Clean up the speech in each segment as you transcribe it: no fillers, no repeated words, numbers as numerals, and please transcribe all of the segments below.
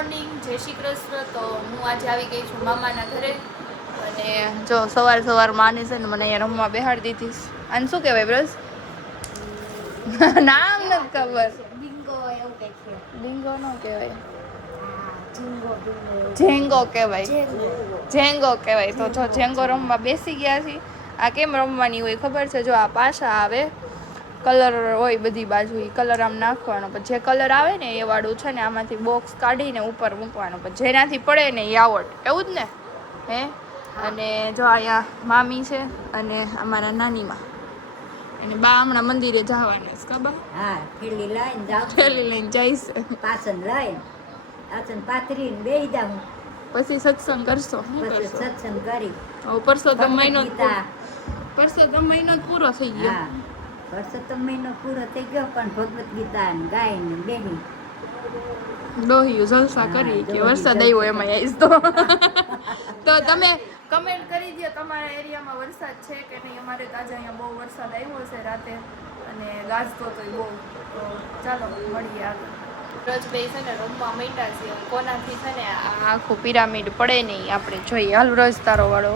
Morning, જય શ્રી કૃષ્ણ. તો હું આજે આવી ગઈ છું મામાના ઘરે અને જો સવારમાં આને છે ને મને અહીંયા રમવા બેહાડી દીધી. આને શું કહેવાય બ્રસ? નામ નથી ખબર. બિંગો એવું કંઈક છે. બિંગો નો કહેવાય, ઝીંગો ઝેંગો કહેવાય. ઝેંગો કહેવાય. તો જો ઝેંગો રમવા બેસી ગયા છે. આ કેમ રમવાની હોય ખબર છે? જો આ પાછા આવે, કલર હોય બધી બાજુ, એ કલર આમ નાખવાનો, પછી જે કલર આવે ને એ વાળું છે ને આમાંથી બોક્સ કાઢીને ઉપર મૂકવાનું, પછી જેનાથી પડે ને એ આવડ, એવું જ ને હે. અને જો અહીંયા મામી છે અને અમારા નાનીમાં, અને બા હમણાં મંદિરે જવાના છે. ખબર? હા, થેલી લઈને જાવ. થેલી લઈને જઈશ, પાછળ લઈને આચન પાથરીને બેહી જાવ. પછી સત્સંગ કરશો. શું પછી કરશો? સત્સંગ કરી. હવે પરસોત્તમ મહિનો ગીતા. પરસોત્તમ મહિનો જ પૂરો થઈ ગયો. હા, પરસોત્તમ મહિનો પૂરો થઈ ગયો પણ ભગવત ગીતા ગાઈને બેહી ડોહિયું જલસા કરી કે વરસાદ આવ્યો એમાં આવીશ તો તમે કમેન્ટ કરી દો તમારા એરિયામાં વરસાદ છે કે નહીં. અમારે તો આજે અહીંયા બહુ વરસાદ આવ્યો છે રાતે અને ગાજતો તો બહુ. તો ચાલો મળીએ આગળ. રજભાઈ છે ને રમવા માંડ્યા છે. કોનાથી છે ને આ આખું પિરામિડ પડે નહીં આપણે જોઈએ. હાલ રજ તારો વાળો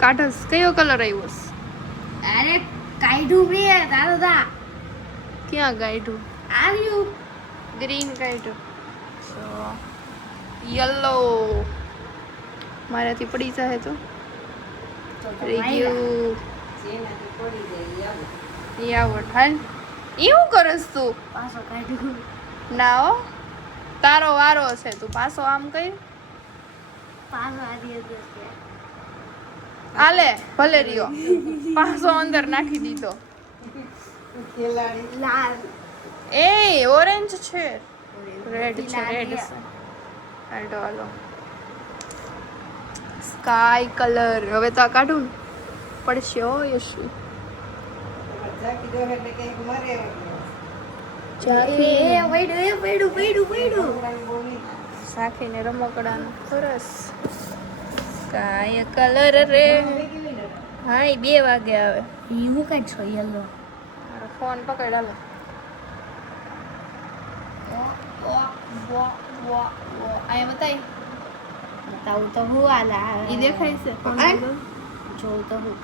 કાઢસ. કયો કલર આવ્યો? અરે કાઢું બે તારો દા ક્યાં કાઢ્યું? આવ્યું ગ્રીન કાઢ્યું. સો યલો મારાથી પડી જાય તો રહી ગયું. આવડ હાલ એવું કરસ તું? પાછો કાઢું ના હો, તારો વારો છે. તું પાછો આમ કઈ પાછો આવી ગયો. આલે ભલે રહ્યો. પાછો અંદર નાખી દીધો. લાલ એ ઓરેન્જ છે, રેડ છે, રેડ છે. હાલો હાલો સ્કાય કલર. હવે તો આ કાઢું ને પડશે. ઓ યશુ સાખીને રમકડાનું સરસ સ્કાય કલર રે. હા એ 2 વાગે આવે. હું કઈ છો યલો ફોન પકડ હાલો. અહીંયા બતાય બતાવું તો હું આલા ઈ દેખાય છે ફોન જોઉં તો હું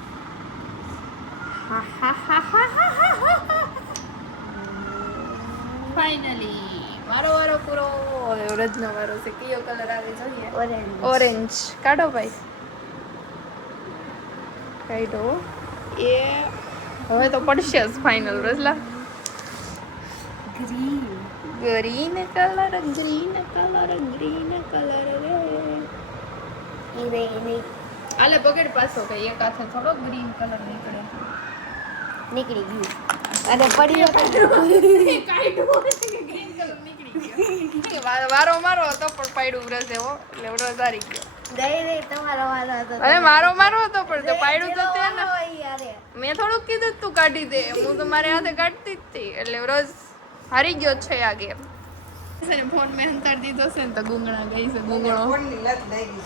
ફાઇનલી મારો વારો પૂરો. હવે રજનો વારો છે. કયો કલર આવે જોઈએ? ઓરેન્જ કાઢો ભાઈ. કાઢો. એ હવે તો પડશે જ ફાઇનલ. રજલા green green colour, green colour, green colour રે. એને આલે પકડ પાછો. કઈ એક હાથે થોડો ગ્રીન કલર નીકળે. નીકળી ગયું. અને પડ્યો ગ્રીન કલર નીકળી ગયો. વારો મારો હતો પણ પાડ્યું વ્રજ એવો એટલે વ્રજ હારી ગયો. ગઈ રે તમારો વાલો હતો. અરે મારો હતો પણ તે પાડ્યું તો તે ને. યાર મેં થોડુંક કીધું તું કાઢી દે. હું તો મારે હાથે કાઢતી જ હતી એટલે વ્રજ હારી ગયો છે આ ગેમ. ફોન મેં અંતર દીધો છે ને તો ગુંગણા ગઈ છે. ગુંગણો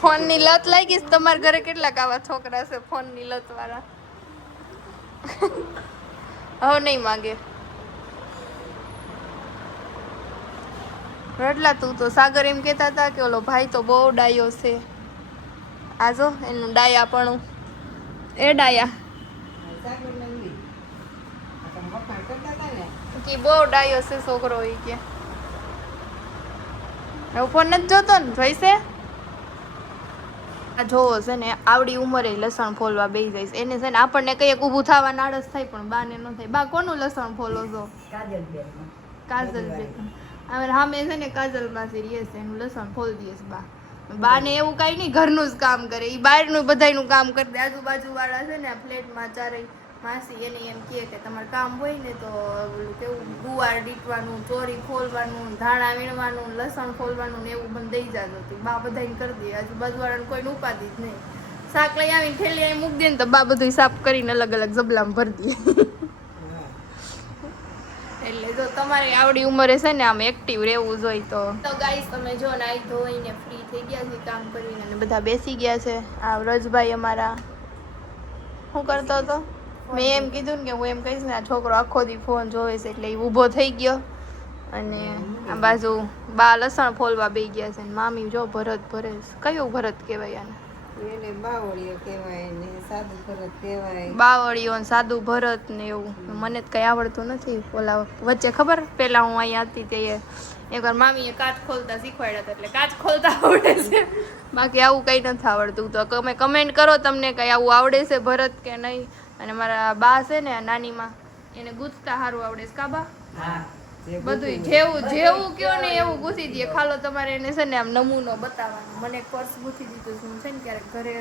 ફોન ની લત લાગી છે. તમારા ઘરે કેટલાક આવા છોકરા છે ફોન ની લત વાળા? હવે નહીં માંગે. રડલા તું તો. સાગર એમ કહેતા હતા કે ઓલો ભાઈ તો બહુ ડાયો છે. આ જો એનું ડાયાપણું. એ ડાયા કે બહુ ડાયો છે છોકરો. એ કે હવે ફોન નથી જોતો ને? જોઈશે. આ જોવો છે ને આવડી ઉંમરે લસણ ફોલવા બેસી જાય છે. એને છે ને આપણને કઈ ઊભું થવા આળસ થાય પણ બા ને ન થાય. બા કોનું લસણ ફોલો છો? કાજલ બેન. હવે સામે છે ને કાજલ માસી રહે છે, એનું લસણ ફોલ દે છે બા. બા ને એવું કઈ નહીં, ઘરનું જ કામ કરે. એ બહારનું બધાયનું કામ કરી દે. આજુબાજુ વાળા છે ને આ ફ્લેટમાં ચારેય માસી એને એમ કહે કે તમારે કામ હોય ને તો ઓલું કેવું ગુવાર ડીટવાનું, ચોરી ખોલવાનું, ધાણા વીણવાનું, લસણ ખોલવાનું ને એવું બંધ દઈ જાતું હતું. બા બધાને કરી દે. આજુબાજુ વાળાને કોઈને ઉપાધિ જ નહીં. શાક લઈ આવીને થેલી અહીં મૂકી દે ને તો બા બધું સાફ કરીને અલગ અલગ જબલામાં ભરી દે. એટલે જો તમારી આવડી ઉંમરે છે ને આમ એક્ટિવ રહેવું જોઈએ. તો ગાઈસ તમે જો નાઈ ધોઈને ફ્રી થઈ ગયા છે કામ કરીને અને બધા બેસી ગયા છે. આ વ્રજભાઈ અમારા શું કરતો હતો? મેં એમ કીધું ને કે હું એમ કહીશ ને આ છોકરો આખો દી ફોન જોવે છે એટલે એ ઊભો થઈ ગયો અને આ બાજુ બા લસણ ફોલવા બેસી ગયા છે ને મામી જો ભરત ભરે છે. કયું ભરત કહેવાય આને? એને બાવળીઓ કહેવાય ને સાદું ભરત કહેવાય. બાવળીઓ ને સાદું ભરત ને એવું. મને તો કઈ આવડતું નથી. ઓલા વચ્ચે ખબર પેલા હું અહીંયા હતી તે એકવાર મામીએ કાચ ખોલતા શીખવાડ્યા હતા એટલે કાચ ખોલતા આવડે છે. બાકી આવું કઈ નથી આવડતું. તો તમે કમેન્ટ કરો તમને કઈ આવું આવડે છે ભરત કે નહીં. અને મારા બા છે ને નાનીમાં એને ગૂંથતા સારું આવડે છે. કાબા હા બધું જેવું જેવું કયો ને એવું ગૂંથી દે. ખાલો તમારે એને છે ને આમ નમૂનો બતાવવાનો. મને એક પર્સ ગૂંથી દીધું છે. હું છે ને ક્યારેક ઘરે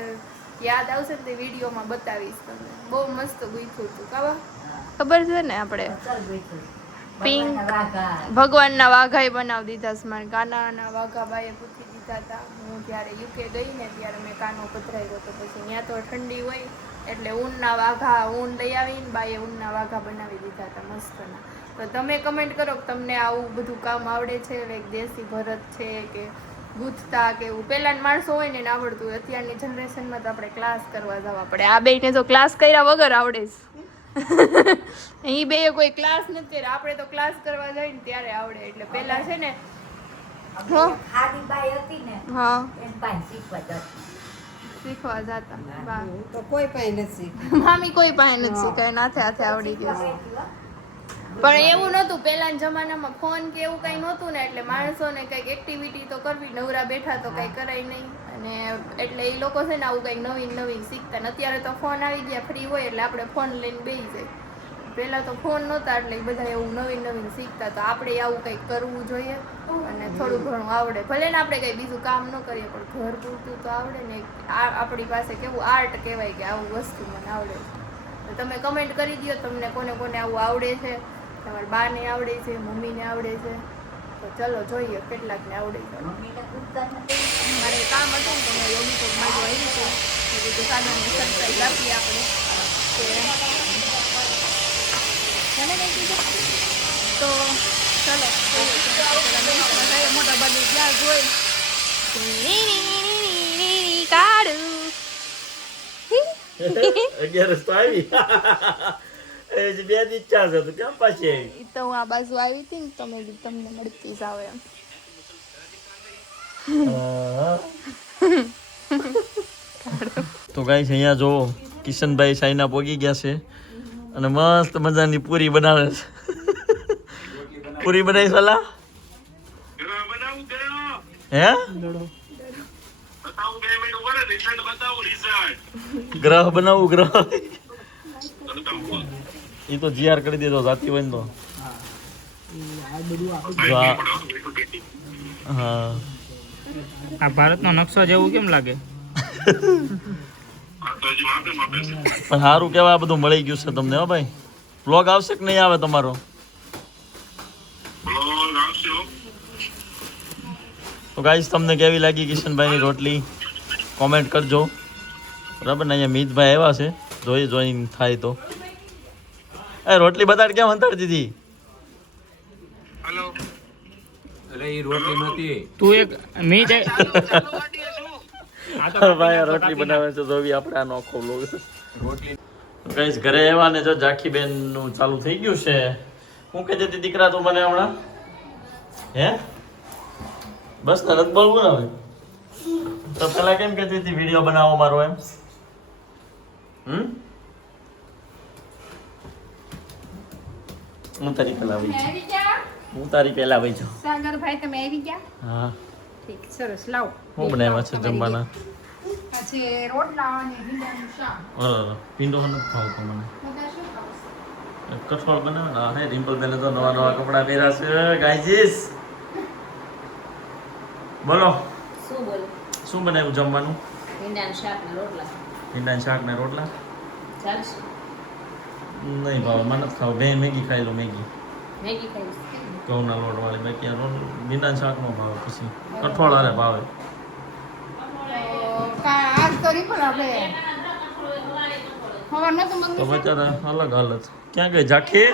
યાદ આવશે ને તે વિડીયોમાં બતાવીશ તમને. બહુ મસ્ત ગૂંથ્યું હતું. કાબા ખબર છે ને આપણે પિંક ભગવાનના વાઘાએ બનાવી દીધા છે. મારા કાનાના વાઘા બાએ પૂછી દીધા હતા. હું જ્યારે યુકે ગઈ ને ત્યારે મેં કાનો પધરાવ્યો હતો. પછી ત્યાં તો ઠંડી હોય એટલે ઊનના વાઘા ઊન લઈ આવીને બાએ ઊનના વાઘા બનાવી દીધા હતા મસ્તના. તો તમે કમેન્ટ કરો કે તમને આવું બધું કામ આવડે છે, એક દેશી ભરત છે કે ગૂંથતા કે એવું. પહેલાના માણસો હોય ને એને આવડતું હોય. અત્યારની જનરેશનમાં તો આપણે ક્લાસ કરવા જવા પડે. આ બેને તો ક્લાસ કર્યા વગર આવડે છે. એ બે કોઈ ક્લાસ નથી કર્યા. આપણે તો ક્લાસ કરવા જાય ને ત્યારે આવડે. એટલે પહેલા છે ને ખાડી બાઈ હતી ને હા એન પાસે શીખવા જતી. શીખવા જતા. વાહ. હું તો કોઈ પાસે નથી. મામી કોઈ પાસે નથી શીખાય. નાથે હાથે આવડી ગયું છે. પણ એવું નહોતું પહેલાના જમાનામાં ફોન કે એવું કંઈ નહોતું ને એટલે માણસોને કંઈક એક્ટિવિટી તો કરવી. નવરા બેઠા તો કંઈ કરાય નહીં. અને એટલે એ લોકો છે ને આવું કંઈક નવીન નવીન શીખતા ને. અત્યારે તો ફોન આવી ગયા ફ્રી હોય એટલે આપણે ફોન લઈને બેસી જાય. પહેલાં તો ફોન નહોતા એટલે બધા એવું નવીન નવીન શીખતા. તો આપણે આવું કંઈક કરવું જોઈએ અને થોડું ઘણું આવડે. ભલે ને આપણે કંઈ બીજું કામ ન કરીએ પણ ઘર પૂરતું તો આવડે ને. આપણી પાસે કેવું આર્ટ કહેવાય કે આવું વસ્તુ મને આવડે. તો તમે કમેન્ટ કરી દો તમને કોને કોને આવું આવડે છે. તમારા બાને આવડે છે, મમ્મીને આવડે છે. તો ચલો જોઈએ કેટલાકને આવડે છે. મમ્મીને પૂછતા નથી. મારે કામ હતું ને તો મેં યોગી તો બાજુ આવી છે. એ બધું સાદાને સરપ્રાઈઝ આપીએ આપણે કે મને કંઈ કીધું તો ચલો મોટા ભાગે ત્યાં જોઈ કાઢું 11 તો આવી. એ જ બે દી ચાર છે તો કેમ પાછી આવી? ઈ તો હું આ બાજુ આવી હતી ને તમે તમને મળતી જાવ એમ. તો ગાઈસ અહીંયા જો કિશનભાઈ સાઈના પોગી ગયા છે અને મસ્ત મજાની પૂરી બનાવે છે. પૂરી બનાવી સાલા હે ગ્રહ બનાવું ગ્રહ. એ તો જીઆર કરી દેજો જાતી હોય ને તો. હા આ ભારતનો નકશો જેવું કેમ લાગે? પણ સારું કેવા આ બધું મળી ગયું છે તમને. હો ભાઈ વ્લોગ આવશે કે નહીં આવે તમારો? તો ગાઈસ તમને કેવી લાગી કિશનભાઈની રોટલી કોમેન્ટ કરજો. બરાબર ને અહીંયા મીતભાઈ આવ્યા છે. જોઈ જોઈને થાય તો. એ રોટલી બતાડ કેમ અંતાડી દીધી? તું એક મી ભાઈ રોટલી બનાવે છે જોવી આપણે આ નોખો વ્લોગ. ગાઈસ ઘરે આવ્યા ને જો જાખીબેન નું ચાલુ થઈ ગયું છે. હું કહેતી હતી દીકરા તું મને હમણાં હે બસ ને નથી બોલવું ને હવે. તો પેલા કેમ કહેતી હતી વિડીયો બનાવો મારો એમ? હું તારી પહેલા આવી છું. હું તારી પહેલા આવી છું. સાગરભાઈ તમે આવી ગયા? હા ઠીક સરસ લાવો. હું બનાવ્યા છે જમવાના? પછી રોટલા અને ભીંડાનું શાક. પીંડો નથી ખાવતો મને. બધા શું ખાવશે? કઠોળ બનાવે ને. હે રિમ્પલ બેને તો નવા નવા કપડા પહેર્યા છે ગાઈજીસ. બોલો શું બોલું? શું બનાવ્યું જમવાનું? ભીંડાનું શાક ને રોટલા ભીંડાનું શાક ને રોટલા. ચાલશે. નહીં ભાવે મને નથી ખાવ. બે મેગી ખાઈ લો. મેગી મેગી ખાઈશ. ઘઉંના લોટ વાળી મેગી. ભીંડાનું શાક નો ભાવે. પછી કઠોળ હારે ભાવે. આજ તો રીપલ આપણે ખબર નતું તો મંગી બચારા અલગ હાલત. ક્યાં ગઈ ઝાંખી?